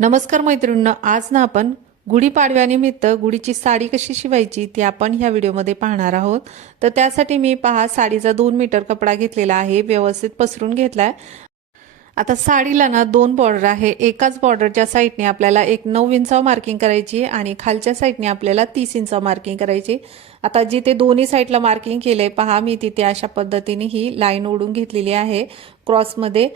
नमस्कार मैत्रिणींनो, आज ना आपण गुढीपाडव्यानिमित्त गुढीची साडी कशी शिवायची ती आपण ह्या व्हिडिओमध्ये पाहणार आहोत। तर त्यासाठी मी पहा साडीचा 2 मीटर कपडा घेतलेला आहे, व्यवस्थित पसरून घेतलाय। आता साडीला ना 2 बॉर्डर आहे। एकाच बॉर्डरच्या साइडने आपल्याला एक 9 इंचावर मार्किंग करायची आणि खालच्या साइडने आपल्याला 30 इंचावर मार्किंग करायची। आता जिथे दोन्ही साइडला मार्किंग केले पहा, मी तिथे अशा पद्धतीने ही लाईन ओढून घेतलेली आहे क्रॉसमध्ये।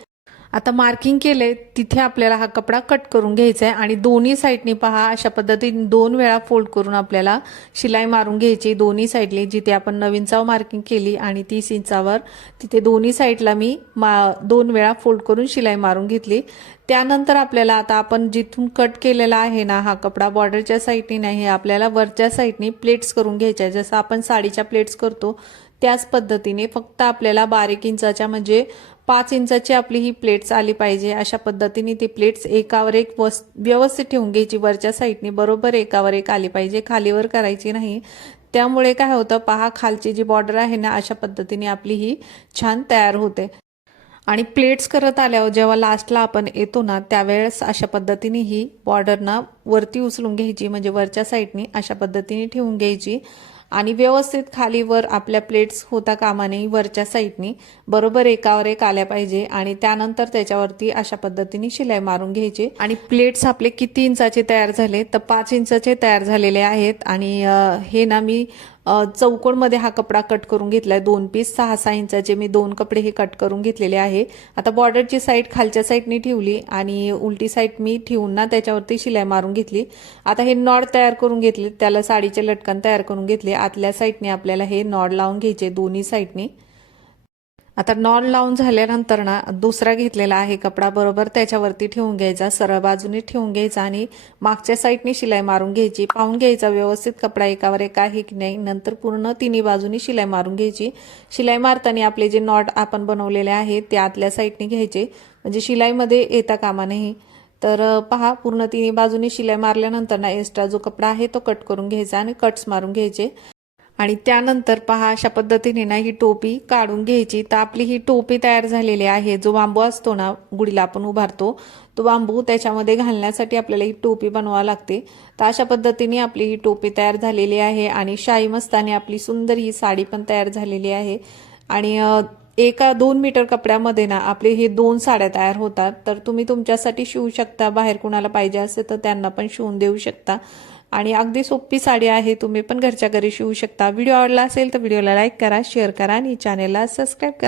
आता मार्किंग केले तिथे आपल्याला हा कपडा कट करून घ्यायचा आहे आणि दोन्ही साइडनी पहा अशा पद्धतीने 2 वेळा फोल्ड करून आपल्याला शिलाई मारून घ्यायची। दोन्ही साइडले जिथे आपण 9 इंचावर मार्किंग केली आणि 30 इंचावर तिथे दोन्ही साइडला मी 2 वेळा फोल्ड करून शिलाई मारून घेतली। त्यानंतर आपल्याला आता आपण जिथून कट केलेला आहे ना हा कपडा बॉर्डरच्या साइडनी नाही, आपल्याला वरच्या साइडनी प्लेट्स करून घ्यायच्या। जसं आपण साडीच्या प्लेट्स करतो त्याच पद्धतीने फक्त आपल्याला 12 इंचाच्या म्हणजे 5 इंचाची आपली ही प्लेट्स आली पाहिजे। अशा पद्धतीने ती प्लेट्स एकावर एक व्यवस्थित ठेवून घ्यायची। वरच्या साइडने बरोबर एकावर एक आली पाहिजे, खालीवर करायची नाही। त्यामुळे काय होतं पहा, खालची जी बॉर्डर आहे ना अशा पद्धतीने आपली ही छान तयार होते। आणि प्लेट्स करत आल्यावर जेव्हा लास्टला आपण येतो ना त्यावेळेस अशा पद्धतीने ही बॉर्डर ना वरती उचलून घ्यायची, म्हणजे वरच्या साइडने अशा पद्धतीने ठेवून घ्यायची आणि व्यवस्थित खालीवर आपल्या प्लेट्स होता कामा नये, वरच्या साइडनी बरोबर एकावर एक आल्या पाहिजे। आणि त्यानंतर त्याच्यावरती अशा पद्धतीने शिलाई मारून घ्यायची। आणि प्लेट्स आपले किती इंचाचे तयार झाले तर 5 इंचाचे तयार झालेले आहेत। आणि हे ना मी चौकोनमध्ये हा कपडा कट करून घेतलाय, 2 पीस 6-6 इंचाचे मी 2 कपडे हे कट करून घेतलेले आहे। आता बॉर्डरची साइड खालच्या साइडनी ठेवली आणि उलटी साइड मी ठेवून ना त्याच्यावरती शिलाई मारून घेतली। आता हे नॉड तयार करून घेतले, त्याला साडीचे लटकन तयार करून घेतले। आतल्या साइडने आपल्याला हे नॉड लावून घ्यायचे दोन्ही साइडनी। आता नॉड लावून झाल्यानंतर ना दुसरा घेतलेला आहे कपडा बरोबर त्याच्यावरती ठेवून घ्यायचा, सरळ बाजूने ठेवून घ्यायचा आणि मागच्या साइडने शिलाई मारून घ्यायची। पाहून घ्यायचा व्यवस्थित कपडा एकावर एक आहे की नाही, नंतर पूर्ण तिन्ही बाजूनी शिलाई मारून घ्यायची। शिलाई मारताना आपले जे नॉट आपण बनवलेले आहे ते आतल्या साइडने घ्यायचे, म्हणजे शिलाईमध्ये येता कामा नाही। तर पहा पूर्ण तिन्ही बाजूनी शिलाई मारल्यानंतर ना एक्स्ट्रा जो कपडा आहे तो कट करून घ्यायचा आणि कट्स मारून घ्यायचे। आणि त्यानंतर पहा अशा पद्धतीने ना ही टोपी काढून घ्यायची। तर आपली ही टोपी तयार झालेली आहे। जो बांबू असतो ना गुढीला आपण उभारतो तो बांबू, त्याच्यामध्ये घालण्यासाठी आपल्याला ही टोपी बनवावी लागते। तर अशा पद्धतीने आपली ही टोपी तयार झालेली आहे आणि शाही मस्तानी आपली सुंदर ही साडी पण तयार झालेली आहे। आणि एका 2 मीटर कपड्यामध्ये ना आपले हे 2 साड्या तयार होतात। तर तुम्ही तुमच्यासाठी शिवू शकता, बाहेर कुणाला पाहिजे असेल तर त्यांना पण शिवून देऊ शकता। आणि अगदी सोपी साडी आहे, तुम्ही पण घरच्या घरी शिवू शकता। व्हिडिओ आवडला असेल तर व्हिडिओला लाईक करा, शेअर करा आणि चॅनेलला सबस्क्राईब करा।